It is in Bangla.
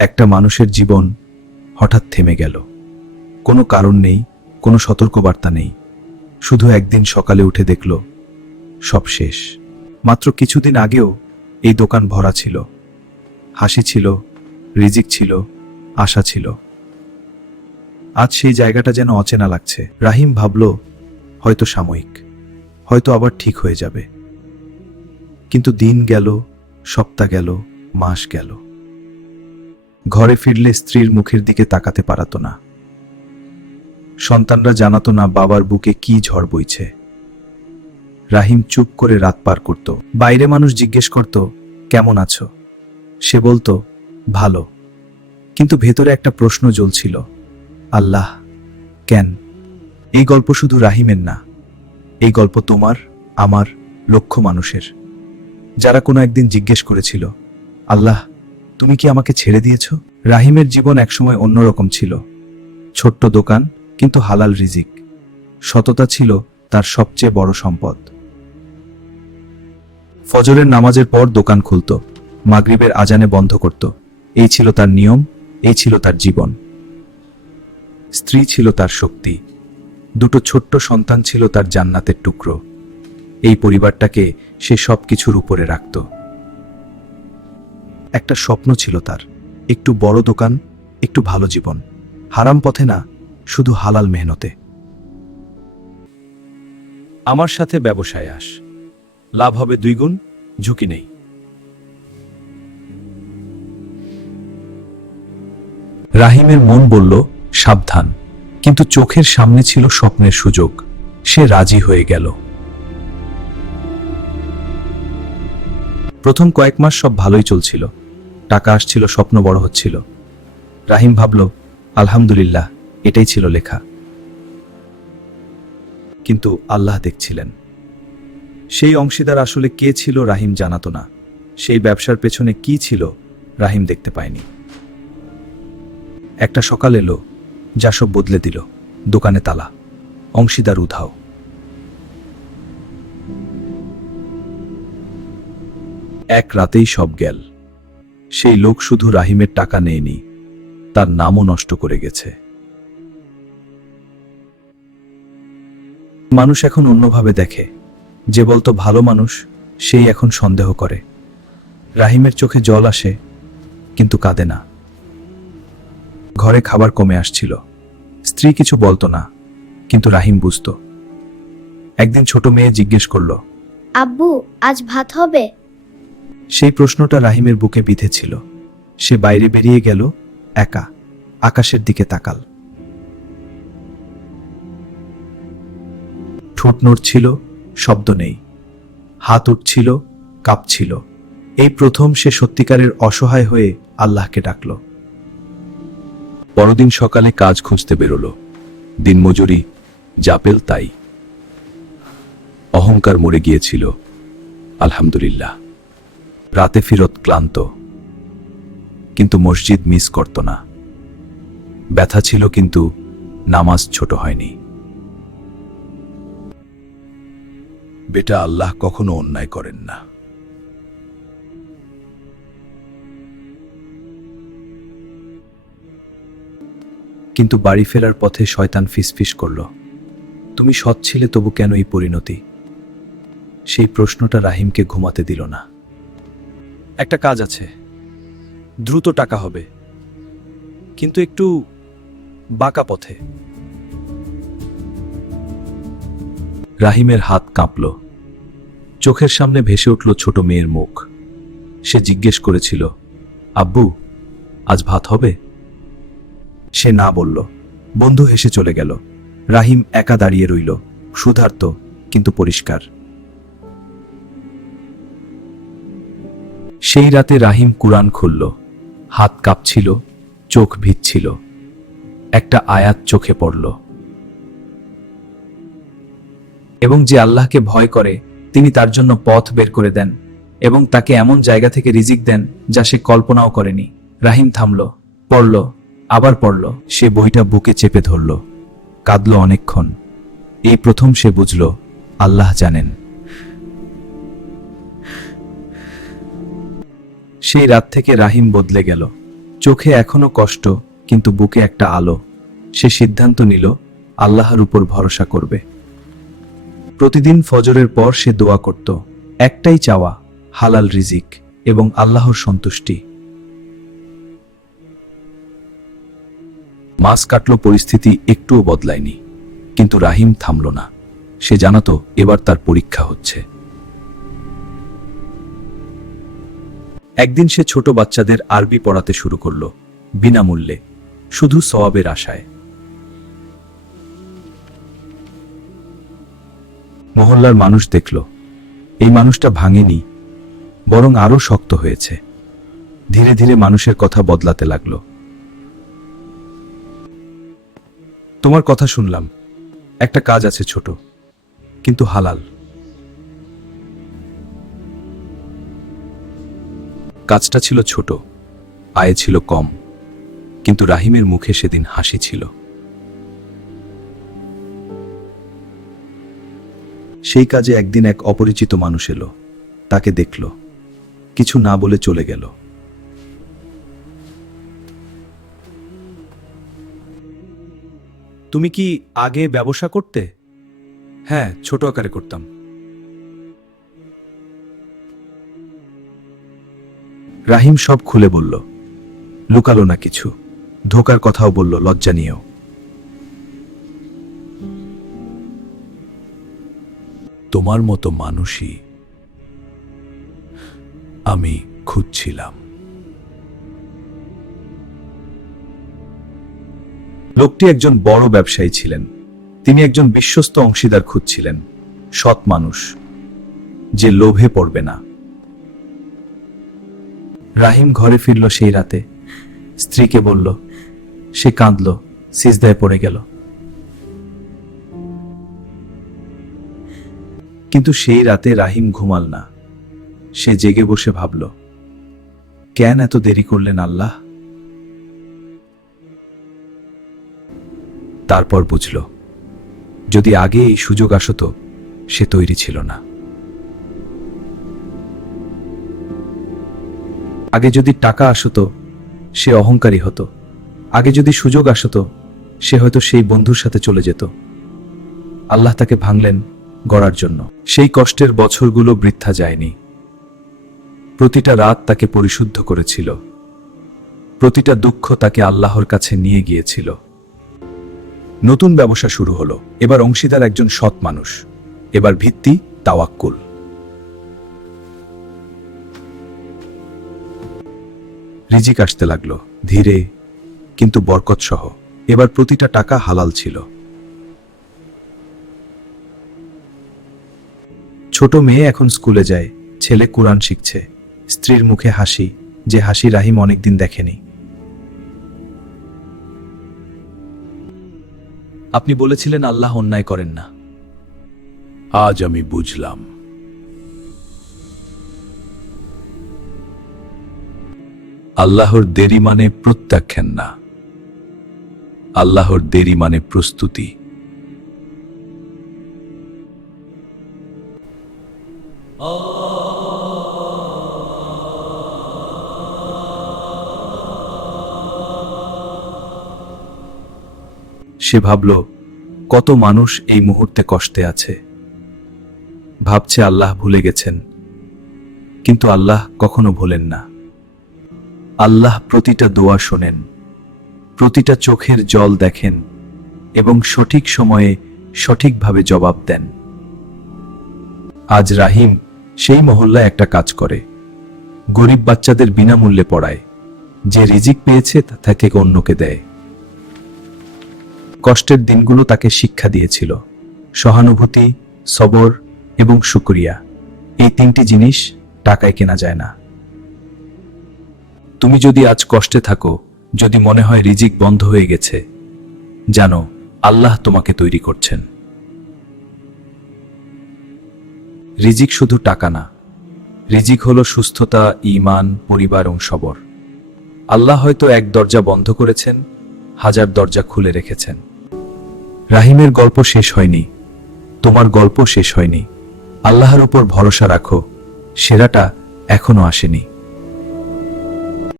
একটা মানুষের জীবন হঠাৎ থেমে গেল। কোনো কারণ নেই, কোনো সতর্কবার্তা নেই। শুধু একদিন সকালে উঠে দেখল সব শেষ। মাত্র কিছুদিন আগেও এই দোকান ভরা ছিল, হাসি ছিল, রিজিক ছিল, আশা ছিল। আজ সেই জায়গাটা যেন অচেনা লাগছে। রাহিম ভাবল, হয়তো সাময়িক, হয়তো আবার ঠিক হয়ে যাবে। কিন্তু দিন গেল, সপ্তাহ গেল, মাস গেল। ঘরে ফিরলে স্ত্রীর মুখের দিকে তাকাতে পারত না। সন্তানরা জানাতো না বাবার বুকে কি ঝড় বইছে। রাহিম চুপ করে রাত পার করত। বাইরে মানুষ জিজ্ঞেস করত, কেমন আছো? সে বলতো, ভালো। কিন্তু ভেতরে একটা প্রশ্ন জ্বলছিল, আল্লাহ, কেন? এই গল্প শুধু রাহিমের না, এই গল্প তোমার, আমার, লক্ষ মানুষের, যারা কোনো একদিন জিজ্ঞেস করেছিল, আল্লাহ, তুমি কি আমাকে ছেড়ে দিয়েছ? রাহিমের জীবন একসময় অন্যরকম ছিল। ছোট্ট দোকান, কিন্তু হালাল রিজিক। সততা ছিল তার সবচেয়ে বড় সম্পদ। ফজরের নামাজের পর দোকান খুলত, মাগরিবের আজানে বন্ধ করত। এই ছিল তার নিয়ম, এই ছিল তার জীবন। স্ত্রী ছিল তার শক্তি, দুটো ছোট্ট সন্তান ছিল তার জান্নাতের টুকরো। এই পরিবারটাকে সে সবকিছুর উপরে রাখত। একটা স্বপ্ন ছিল তার, একটু বড় দোকান, একটু ভালো জীবন। হারাম পথে না, শুধু হালাল মেহনতে। আমার সাথে ব্যবসায় আস, লাভ হবে 2 গুণ, ঝুঁকি নেই। রাহিমের মন বলল, সাবধান। কিন্তু চোখের সামনে ছিল স্বপ্নের সুযোগ। সে রাজি হয়ে গেল। প্রথম কয়েক মাস সব ভালোই চলছিল, টাকা আসছিল, স্বপ্ন বড় হচ্ছিল। রাহিম ভাবল, আলহামদুলিল্লাহ, এটাই ছিল লেখা। কিন্তু আল্লাহ দেখছিলেন। সেই অংশীদার আসলে কে ছিল রাহিম জানাতো না। সেই ব্যবসার পেছনে কি ছিল রাহিম দেখতে পায়নি। একটা সকাল এলো, যা সব বদলে দিল। দোকানে তালা, অংশীদার উধাও। এক রাতেই সব গেল। সেই লোক শুধু রাহিমের টাকা নেয়নি, তার নামও নষ্ট করে গেছে। মানুষ এখন অন্যভাবে দেখে। যে বলতো ভালো মানুষ, সেই এখন সন্দেহ করে। রাহিমের চোখে জল আসে, কিন্তু কাঁদে না। ঘরে খাবার কমে আসছিল। স্ত্রী কিছু বলতো না, কিন্তু রাহিম বুঝত। একদিন ছোট মেয়ে জিজ্ঞেস করল, আব্বু, আজ ভাত হবে? সেই প্রশ্নটা রাহিমের বুকে বিঁধেছিল। সে বাইরে বেরিয়ে গেল, একা, আকাশের দিকে তাকাল। ঠোঁট নড়ছিল, শব্দ নেই। হাত উঠছিল, কাঁপছিল। এই প্রথম সে সত্যিকারের অসহায় হয়ে আল্লাহকে ডাকল। পরদিন সকালে কাজ খুঁজতে বেরোল। দিনমজুরি, যা পেল তাই। অহংকার মরে গিয়েছিল, আলহামদুলিল্লাহ। রাতে ফিরত ক্লান্ত, কিন্তু মসজিদ মিস করত না। ব্যথা ছিল, কিন্তু নামাজ ছোট হয়নি। বেটা, আল্লাহ কখনো অন্যায় করেন না। কিন্তু বাড়ি ফেরার পথে শয়তান ফিসফিস করল, তুমি সৎ ছিলে, তবু কেন এই পরিণতি? সেই প্রশ্নটা রাহিমকে ঘুমাতে দিল না। একটা কাজ আছে, দ্রুত টাকা হবে, কিন্তু একটু বাঁকা পথে। রাহিমের হাত কাঁপল। চোখের সামনে ভেসে উঠল ছোট মেয়ের মুখ। সে জিজ্ঞেস করেছিল, আব্বু, আজ ভাত হবে? সে না বলল। বন্ধু হেসে চলে গেল। রাহিম একা দাঁড়িয়ে রইল, ক্ষুধার্ত কিন্তু পরিষ্কার। সেই রাতে রাহিম কুরআন খুলল। হাত কাঁপছিল, চোখ ভিজছিল। একটা আয়াত চোখে পড়ল, এবং যে আল্লাহকে ভয় করে তিনি তার জন্য পথ বের করে দেন এবং তাকে এমন জায়গা থেকে রিজিক দেন যা সে কল্পনাও করেনি। রাহিম থামল, পড়ল, আবার পড়ল। সে বইটা বুকে চেপে ধরল, কাঁদল অনেকক্ষণ। এই প্রথম সে বুঝল, আল্লাহ জানেন। সেই রাত থেকে রাহিম বদলে গেল। চোখে এখনো কষ্ট, কিন্তু বুকে একটা আলো। সে সিদ্ধান্ত নিল আল্লাহর উপর ভরসা করবে। প্রতিদিন ফজরের পর সে দোয়া করত, একটাই চাওয়া, হালাল রিজিক এবং আল্লাহর সন্তুষ্টি। মাস কাটল, পরিস্থিতি একটুও বদলায়নি, কিন্তু রাহিম থামল না। সে জানাতো এবার তার পরীক্ষা হচ্ছে। একদিন সে ছোট বাচ্চাদের আরবি পড়াতে শুরু করল, বিনামূল্যে, শুধু সওয়াবের আশায়। মহল্লার মানুষ দেখল এই মানুষটা ভাঙেনি, বরং আরো শক্ত হয়েছে। ধীরে ধীরে মানুষের কথা বদলাতে লাগলো। তোমার কথা শুনলাম, একটা কাজ আছে ছোট, কিন্তু হালাল। কাজটা ছিল ছোট, আয় ছিল কম, কিন্তু রাহিমের মুখে সেদিন হাসি ছিল। সেই কাজে একদিন এক অপরিচিত মানুষ এলো, তাকে দেখল, কিছু না বলে চলে গেল। তুমি কি আগে ব্যবসা করতে? হ্যাঁ, ছোট আকারে করতাম। রাহিম সব খুলে বলল, লুকালো না কিছু, ধোকার কথাও বলল, লজ্জা নিয়েও। তোমার মতো মানুষই আমি খুঁজছিলাম। লোকটি একজন বড় ব্যবসায়ী ছিলেন। তিনি একজন বিশ্বস্ত অংশীদার খুঁজছিলেন, সৎ মানুষ, যে লোভে পড়বে না। রাহিম ঘরে ফিরল সেই রাতে, স্ত্রীকে বলল। সে কাঁদল, সিজদায় পড়ে গেল। কিন্তু সেই রাতে রাহিম ঘুমাল না। সে জেগে বসে ভাবল, কেন এত দেরি করলেন আল্লাহ? তারপর বুঝল, যদি আগে এই সুযোগ আসতো, সে তৈরি ছিল না। আগে যদি টাকা আসতো, সে অহংকারী হতো। আগে যদি সুযোগ আসতো, সে হয়তো সেই বন্ধুর সাথে চলে যেত। আল্লাহ তাকে ভাঙলেন গড়ার জন্য। সেই কষ্টের বছরগুলো বৃথা যায়নি। প্রতিটা রাত তাকে পরিশুদ্ধ করেছিল। প্রতিটা দুঃখ তাকে আল্লাহর কাছে নিয়ে গিয়েছিল। নতুন ব্যবসা শুরু হলো। এবার অংশীদার একজন সৎ মানুষ। এবার ভিত্তি তাওয়াক্কুল। রিজিক আসতে লাগলো, ধীরে কিন্তু বরকত সহ। এবার প্রতিটা টাকা হালাল ছিল। ছোট মেয়ে এখন স্কুলে যায়, ছেলে কুরআন শিখছে। স্ত্রীর মুখে হাসি, যে হাসি রাহিম অনেকদিন দেখেনি। আপনি বলেছিলেন আল্লাহ অন্যায় করেন না। আজ আমি বুঝলাম। আল্লাহর দেরি মানে প্রত্যাখ্যান না, আল্লাহর দেরি মানে প্রস্তুতি। সে ভাবল, কত মানুষ এই মুহূর্তে কষ্টে আছে, ভাবছে আল্লাহ ভুলে গেছেন, কিন্তু আল্লাহ কখনো ভোলেন না। আল্লাহ প্রতিটা দোয়া শোনেন, প্রতিটা চোখের জল দেখেন এবং সঠিক সময়ে সঠিকভাবে জবাব দেন। আজ রাহিম সেই মহল্লায় একটা কাজ করে, গরিব বাচ্চাদের বিনামূল্যে পড়ায়। যে রিজিক পেয়েছে তা থেকে অন্যকে দেয়। কষ্টের দিনগুলো তাকে শিক্ষা দিয়েছিল, সহানুভূতি, সবর এবং শুকরিয়া। এই তিনটি জিনিস টাকায় কেনা যায় না। তুমি যদি আজ কষ্টে থাকো, যদি মনে হয় রিজিক বন্ধ হয়ে গেছে, জানো আল্লাহ তোমাকে তৈরি করছেন। রিজিক শুধু টাকা না, রিজিক হলো সুস্থতা, ঈমান, পরিবার এবং সবর। আল্লাহ হয়তো এক দরজা বন্ধ করেছেন, হাজার দরজা খুলে রেখেছেন। রাহিমের গল্প শেষ হয়নি, তোমার গল্প শেষ হয়নি। আল্লাহর উপর ভরসা রাখো, সেরাটা এখনো আসেনি।